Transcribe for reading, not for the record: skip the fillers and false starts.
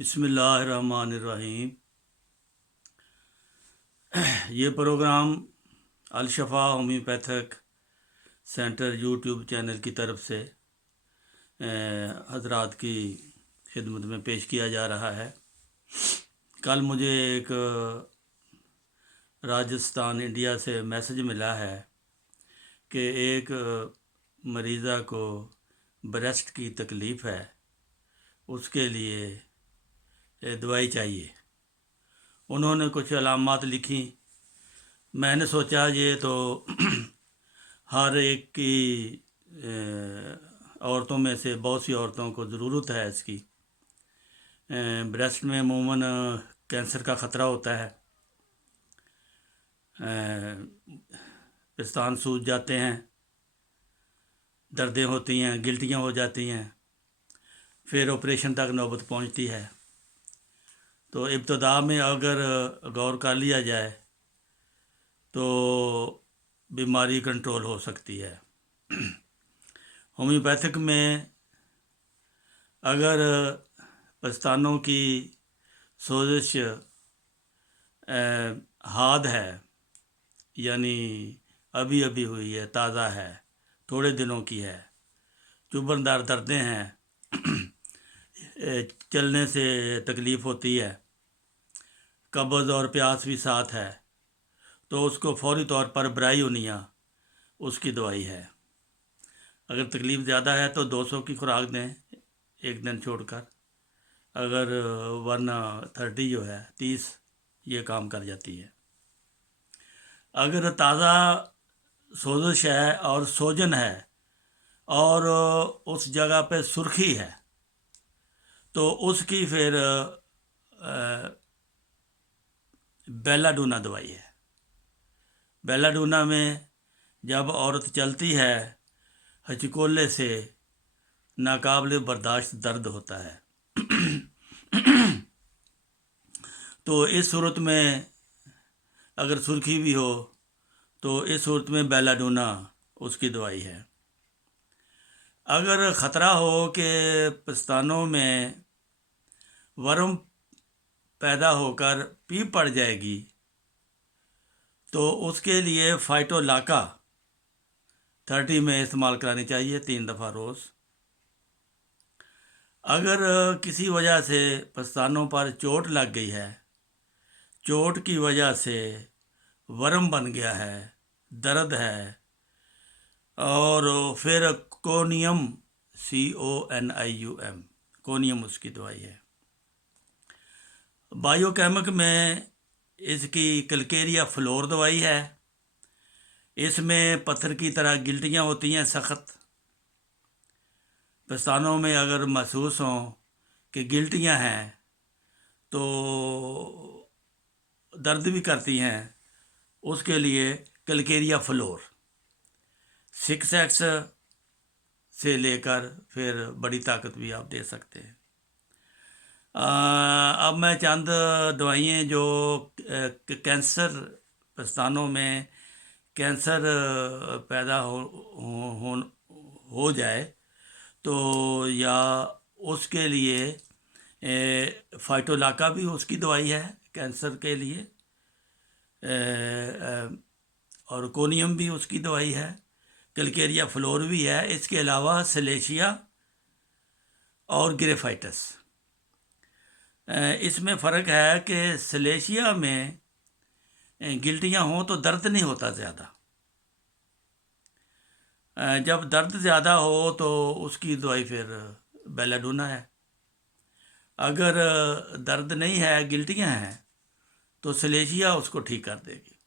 बिस्मिल्लाहिर्रहमानिर्रहीम। ये programme Alshifa homeopathic centre YouTube channel की तरफ से हजरात की खिदमत में पेश किया जा रहा है। कल मुझे एक राजस्थान इंडिया से मैसेज मिला है कि एक मरीज़ा को ब्रेस्ट की तकलीफ़ है, उसके लिए दवाई चाहिए। उन्होंने कुछ अलामात लिखी। मैंने सोचा ये तो हर एक की औरतों में से बहुत सी औरतों को ज़रूरत है इसकी। ब्रेस्ट में अमूमन कैंसर का ख़तरा होता है, पिस्तान सूज जाते हैं, दर्दें होती हैं, गिल्टियाँ हो जाती हैं, फिर ऑपरेशन तक नौबत पहुंचती है। तो इब्तदा में अगर गौर कर लिया जाए तो बीमारी कंट्रोल हो सकती है। होम्योपैथिक में अगर पस्तानों की सोजिश हाद है, यानी अभी अभी हुई है, ताज़ा है, थोड़े दिनों की है, चुभनदार दर्दें हैं, चलने से तकलीफ़ होती है, कब्ज़ और प्यास भी साथ है, तो उसको फौरी तौर पर ब्रायोनिया उसकी दवाई है। अगर तकलीफ़ ज़्यादा है तो 200 की खुराक दें एक दिन छोड़कर, अगर वरना 30 जो है 30 ये काम कर जाती है। अगर ताज़ा सोजिश है और सोजन है और उस जगह पे सुर्खी है तो उसकी फिर बेलाडोना दवाई है। बेलाडोना में जब औरत चलती है, हचकोले से नाकाबिले बर्दाश्त दर्द होता है तो इस सूरत में अगर सुर्खी भी हो तो इस सूरत में बेलाडोना उसकी दवाई है। अगर ख़तरा हो कि पस्तानों में वर्म पैदा होकर पीप पड़ जाएगी तो उसके लिए फाइटोलाका 30 में इस्तेमाल करानी चाहिए 3 दफ़ा रोज़। अगर किसी वजह से पस्तानों पर चोट लग गई है, चोट की वजह से वर्म बन गया है, दर्द है, और फिर कोनियम CONIUM कोनियम उसकी दवाई है। बायोकेमिक में इसकी कलकेरिया फ्लोर दवाई है। इसमें पत्थर की तरह गिल्टियाँ होती हैं सख्त। पस्तानों में अगर महसूस हों कि गिल्टियाँ हैं तो दर्द भी करती हैं, उसके लिए कलकेरिया फ्लोर 6X से लेकर फिर बड़ी ताकत भी आप दे सकते हैं। अब मैं चंद दवाइयाँ जो कैंसर पस्तानों में कैंसर पैदा हो जाए तो या उसके लिए फाइटोलाका भी उसकी दवाई है कैंसर के लिए, और कोनियम भी उसकी दवाई है, कलकेरिया फ्लोर भी है। इसके अलावा सलेशिया और ग्रेफाइटस। इसमें फ़र्क है कि सलेशिया में गिल्टियाँ हों तो दर्द नहीं होता ज़्यादा, जब दर्द ज़्यादा हो तो उसकी दवाई फिर बेलाडोना है। अगर दर्द नहीं है, गिल्टियाँ हैं, तो सलेशिया उसको ठीक कर देगी।